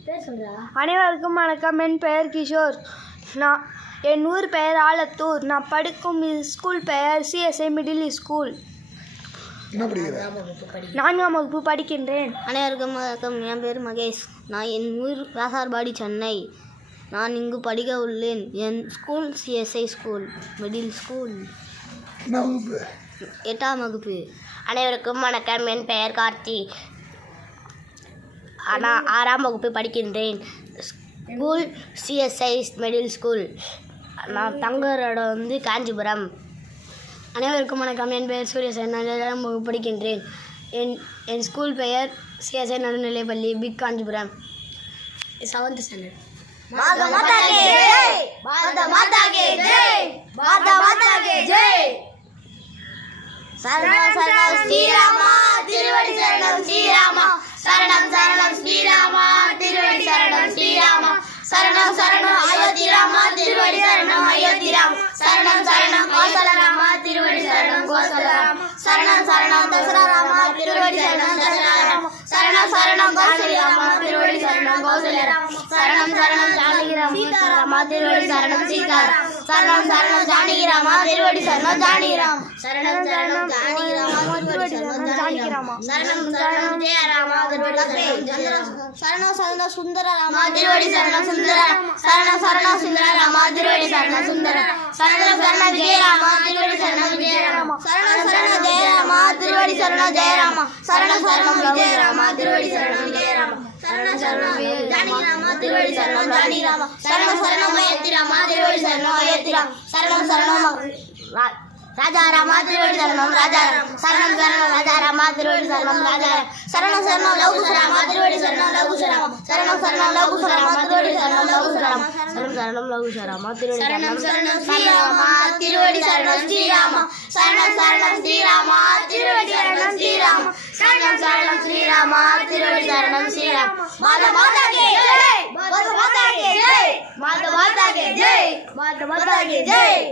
அனைவருக்கும் வணக்கம். என் பெயர் கிஷோர். என் ஊர் பெயர் ஆலத்தூர். நான் படிக்கும் ஸ்கூல் பெயர் சிஎஸ்ஐ மிடில் ஸ்கூல். 4ஆம் வகுப்பு படிக்கின்றேன். அனைவருக்கும் வணக்கம். என் பேர் மகேஷ். நான் என் ஊர் ராசார்பாடி, சென்னை. நான் இங்கு படிக்க உள்ளேன். என் school CSI school middle school, 8ஆம் வகுப்பு. அனைவருக்கும் வணக்கம். என் பெயர் கார்த்தி. நான் 6ஆம் வகுப்பு படிக்கின்றேன். School CSI middle school. நான் தங்குற இடம் வந்து காஞ்சிபுரம். அனைவருக்கும் வணக்கம். என் பெயர் சூரியசேன். நான் 7ஆம் வகுப்பு படிக்கின்றேன். என் ஸ்கூல் பெயர் சிஎஸ்ஐ நடுநிலைப்பள்ளி, பிக் காஞ்சிபுரம், 7th ஸ்டாண்டர்ட். சரணம் சரணம் ஸ்ரீராமா திருவடி சரணம் ஸ்ரீராமா, சரணம் சரணம் ஸ்ரீராமா திருவடி சரணம் ஸ்ரீராமா, சரணம் சரணம் அயோத்தி ராமா திருவடி சரணம் அயோத்தி ராம், சரணம் சரணம் கோசல ராமா திருவடி சரணம் கோசல ராம், சரணம் சரணம் தசரா ராமா திருவடி சரணம் தசரா ராம், சரணம் சரணம் கௌசல்ய ராமா திருவடி சரணம் கௌசல்ய ராம், சரணம் சரணம் ஜானகி ராமா திருவடி சரணம் சீதாராம், சரணம் சரணம் ஜானகி ராமா திருவடி சரணம் ஜானகி ராம், சரணம் சரணம் ஜானகி ராமா திருவடி சரணம் ஜானகி ராம், சரணம் சரணம் ஜெய ராமா திருவடி சரணம் ஜெய ராம், சரணம் சரணம் சுந்தர ராமா திருவடி சரணம் சுந்தர, சரணம் சரணம் சுந்தர ராமா திருவடி சரணம் சுந்தர, சரணம் சரணம் ஜெய ராமா திருவடி சரணம் ஜெய ராமா, சரணம் சரணம் ஜெய ராமா திருவடி சரணம் ஜெய ராமா, சரணம் சரணம் விஜய ராமா திருவடி சரணம் விஜய ராமா, சரணம் சரணம் ஜானகி ராமா திருவடி சரணம் ஜானகி ராமா, சரணம் சரணம் அயோத்தி ராமா திருவடி சரணம் அயோத்தி ராம், சரணம் சரணம் ராஜா ராமா திருவடி சரணம் ராஜா ராம், சரணம் சரணம் ராஜா ராமா திருவடி சரணம் ராஜா ராம், சரணம் சரணம் லகுஷ ராமா திருவடி சரணம் லகுஷ ராமா, சரணம் சரணம் லகுஷ ராமா திருவடி சரணம் லகுஷ ராமா, சரணம் சரணம் லகுஷ ராமா திருவடி சரணம் சரணம் ஸ்ரீராமா திருவடி சரணம் ஸ்ரீராமா, சரணம் சரணம் ஸ்ரீராமா திருவடி சரணம் ஸ்ரீராமா, சரணம் சரணம் ஸ்ரீராமா திருவடி சரணம் ஸ்ரீராம். மாதா மாதா கே ஜெய், மாதா மாதா கே ஜெய், மாதா மாதா கே ஜெய், மாதா மாதா கே ஜெய்.